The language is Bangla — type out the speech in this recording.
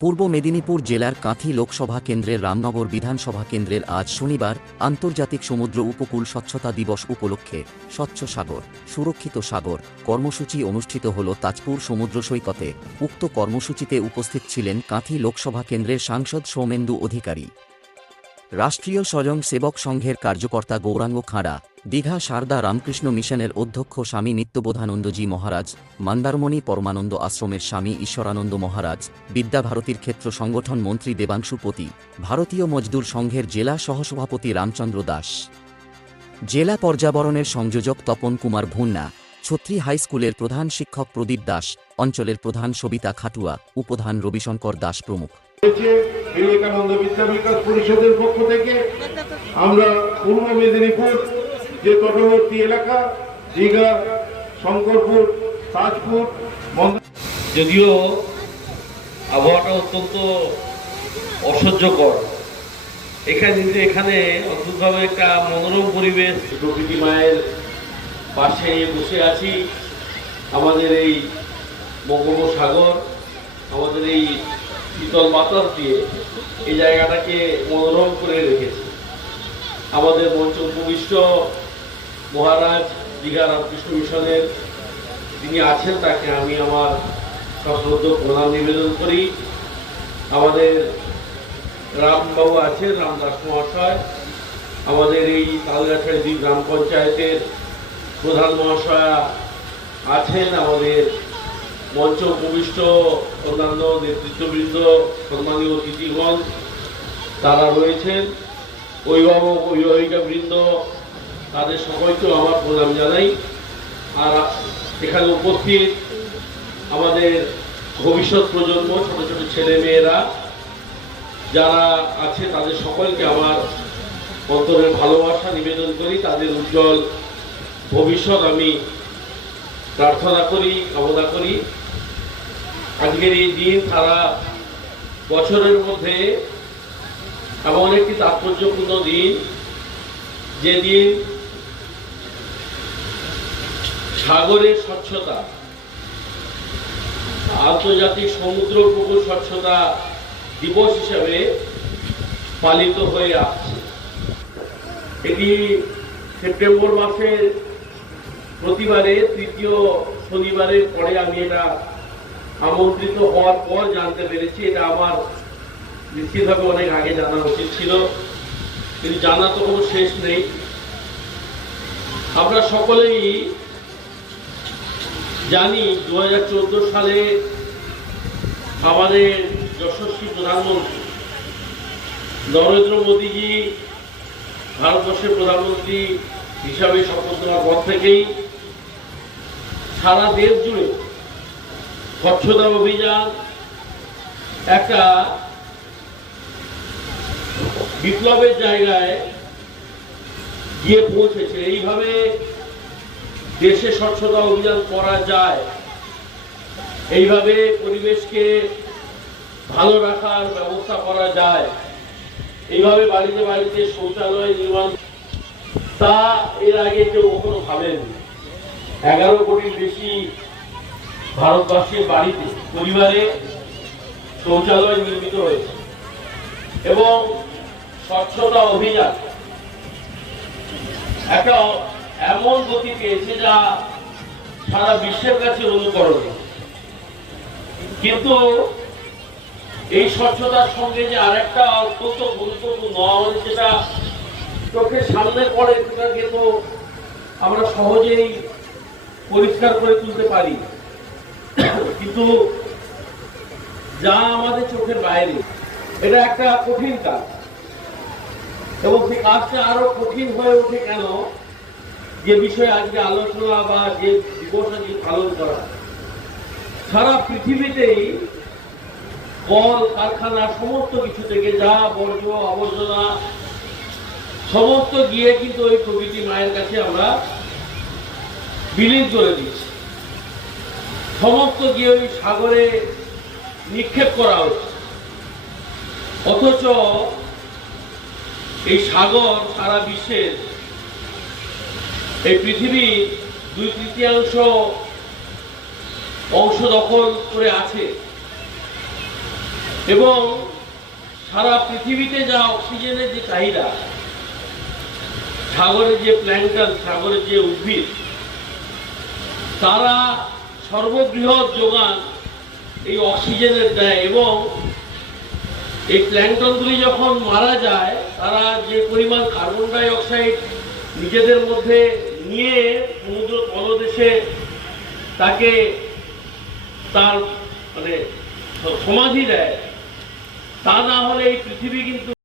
পূর্ব মেদিনীপুর জেলার কাঁথি লোকসভা কেন্দ্রের রামনগর বিধানসভা কেন্দ্রের আজ শনিবার আন্তর্জাতিক সমুদ্র উপকূল স্বচ্ছতা দিবস উপলক্ষে স্বচ্ছ সাগর, সুরক্ষিত সাগর কর্মসূচি অনুষ্ঠিত হল তাজপুর সমুদ্র সৈকতে। উক্ত কর্মসূচিতে উপস্থিত ছিলেন কাঁথি লোকসভা কেন্দ্রের সাংসদ সৌমেন্দু অধিকারী। রাষ্ট্রীয় স্বয়ং সেবক সংঘের কার্যকর্তা গৌরাঙ্গ খাঁড়া দীঘা সারদা রামকৃষ্ণ মিশনের অধ্যক্ষ স্বামী নিত্যবোধানন্দজি মহারাজ, মন্দারমণি পরমানন্দ আশ্রমের স্বামী ঈশ্বরানন্দ মহারাজ বিদ্যাভারতীর ক্ষেত্র সংগঠন মন্ত্রী দেবাংশুপতি ভারতীয় মজদুর সংঘের জেলা সহসভাপতি রামচন্দ্র দাস। জেলা পর্যাবরণের সংযোজক তপন কুমার ভুন্না, ছত্রী হাই স্কুলের প্রধান শিক্ষক প্রদীপ দাস, অঞ্চলের প্রধান সবিতা খাটুয়া উপধান রবিশঙ্কর দাস প্রমুখ। বিবেকানন্দ বিদ্যা বিকাশ পরিষদের পক্ষ থেকে আমরা পূর্ব মেদিনীপুর যে তটবর্তী এলাকা দীঘা শঙ্করপুর তাজপুর যদিও আবহাওয়াটা অত্যন্ত অসহ্যকর এখানে কিন্তু এখানে অদ্ভুতভাবে একটা মনোরম পরিবেশ। প্রকৃতি মায়ের পাশে বসে আছি আমাদের এই বঙ্গোপসাগর আমাদের এই শীতল বাতাস দিয়ে এই জায়গাটাকে মনোরম করে রেখেছে। আমাদের মঞ্চ উপবিষ্ট মহারাজ দীঘা রামকৃষ্ণ মিশনের তিনি আছেন, তাকে আমি আমার সশ্রদ্ধ প্রণাম নিবেদন করি। আমাদের রামবাবু আছেন, রামদাস মহাশয়। আমাদের এই তালগাছাড়ি দুই গ্রাম পঞ্চায়েতের প্রধান মহাশয়া আছেন। আমাদের মঞ্চ উপবিষ্ট অন্যান্য নেতৃত্ববৃন্দ, সম্মানীয় অতিথিগণ, তারা রয়েছেন। অভিভাবক অভিভাবিকা বৃন্দ তাদের সকলকেও আমার প্রণাম জানাই। আর এখানে উপস্থিত আমাদের ভবিষ্যৎ প্রজন্ম, ছোট ছোট ছেলে মেয়েরা যারা আছে, তাদের সকলকে আমার অন্তরের ভালোবাসা, নিবেদন করি। তাদের উজ্জ্বল ভবিষ্যৎ আমি প্রার্থনা করি, কামনা করি। আজকের এই দিন, সারা বছরের মধ্যে এমন একটি তাৎপর্যপূর্ণ দিন। যে দিন সাগরের স্বচ্ছতা, আন্তর্জাতিক সমুদ্র উপকূল স্বচ্ছতা দিবস হিসাবে পালিত হয়ে আসছে। এটি সেপ্টেম্বর মাসের প্রতিবারে, তৃতীয় শনিবারের পরে আমি এটা আমন্ত্রিত হওয়ার পর জানতে পেরেছি। এটা আমার নিশ্চিতভাবে অনেক আগে জানা উচিত ছিল, কিন্তু জানা তো কোনো শেষ নেই। আমরা সকলেই জানি দু হাজার চোদ্দ সালে আমাদের যশস্বী প্রধানমন্ত্রী নরেন্দ্র মোদীজি ভারতবর্ষের প্রধানমন্ত্রী হিসাবে শপথ নেওয়ার পর থেকেই সারা দেশ জুড়ে স্বচ্ছতা অভিযান একটা বিপ্লবের জায়গায় গিয়ে পৌঁছেছে। এইভাবে দেশে স্বচ্ছতা অভিযান করা যায়। এইভাবে পরিবেশকে ভালো রাখার ব্যবস্থা করা যায়। এইভাবে বাড়িতে বাড়িতে শৌচালয় নির্মাণ তা এর আগে কেউ কখনো ভাবেন এগারো কোটির বেশি ভারতবাসীর বাড়িতে, পরিবারে শৌচালয় নির্মিত হয়েছে। এবং স্বচ্ছতা অভিযান একটা এমন গতি পেয়েছে যা সারা বিশ্বের কাছে অনুকরণীয়। কিন্তু এই স্বচ্ছতার সঙ্গে যে আরেকটা অত্যন্ত গুরুত্বপূর্ণ আমাদের যেটা চোখের সামনে পড়ে সেটাকে তো আমরা সহজেই পরিষ্কার করে তুলতে পারি। কিন্তু যা আমাদের চোখের বাইরে, এটা একটা কঠিন কাজ। এবং সেই কাজটা আরও কঠিন হয়ে ওঠে কেন? যে বিষয়ে আজকে আলোচনা বা যে দিবস আজকে পালন করা সারা পৃথিবীতেই কল, কারখানা, সমস্ত কিছু থেকে যা বর্জ্য, আবর্জনা, সমস্ত গিয়ে কিন্তু ওই প্রকৃতি মায়ের কাছে আমরা বিলীন করে দিচ্ছি সমস্ত গিয়ে ওই সাগরে নিক্ষেপ করা হচ্ছে। অথচ এই সাগর সারা বিশ্বের এই পৃথিবী দুই তৃতীয়াংশ অংশ দখল করে আছে। এবং সারা পৃথিবীতে যা অক্সিজেনের যে চাহিদা, সাগরের যে প্ল্যাঙ্কটন সাগরের যে উদ্ভিদ, তারা সর্ববৃহৎ যোগান এই অক্সিজেনের দেয় এবং এই প্ল্যাঙ্কটনগুলি যখন মারা যায়, তারা যে পরিমাণ কার্বন ডাই অক্সাইড নিজেদের মধ্যে নিয়ে সমুদ্র তলদেশে তাকে তার মানে সমাধি দেয়। তা না হলে এই পৃথিবী কিন্তু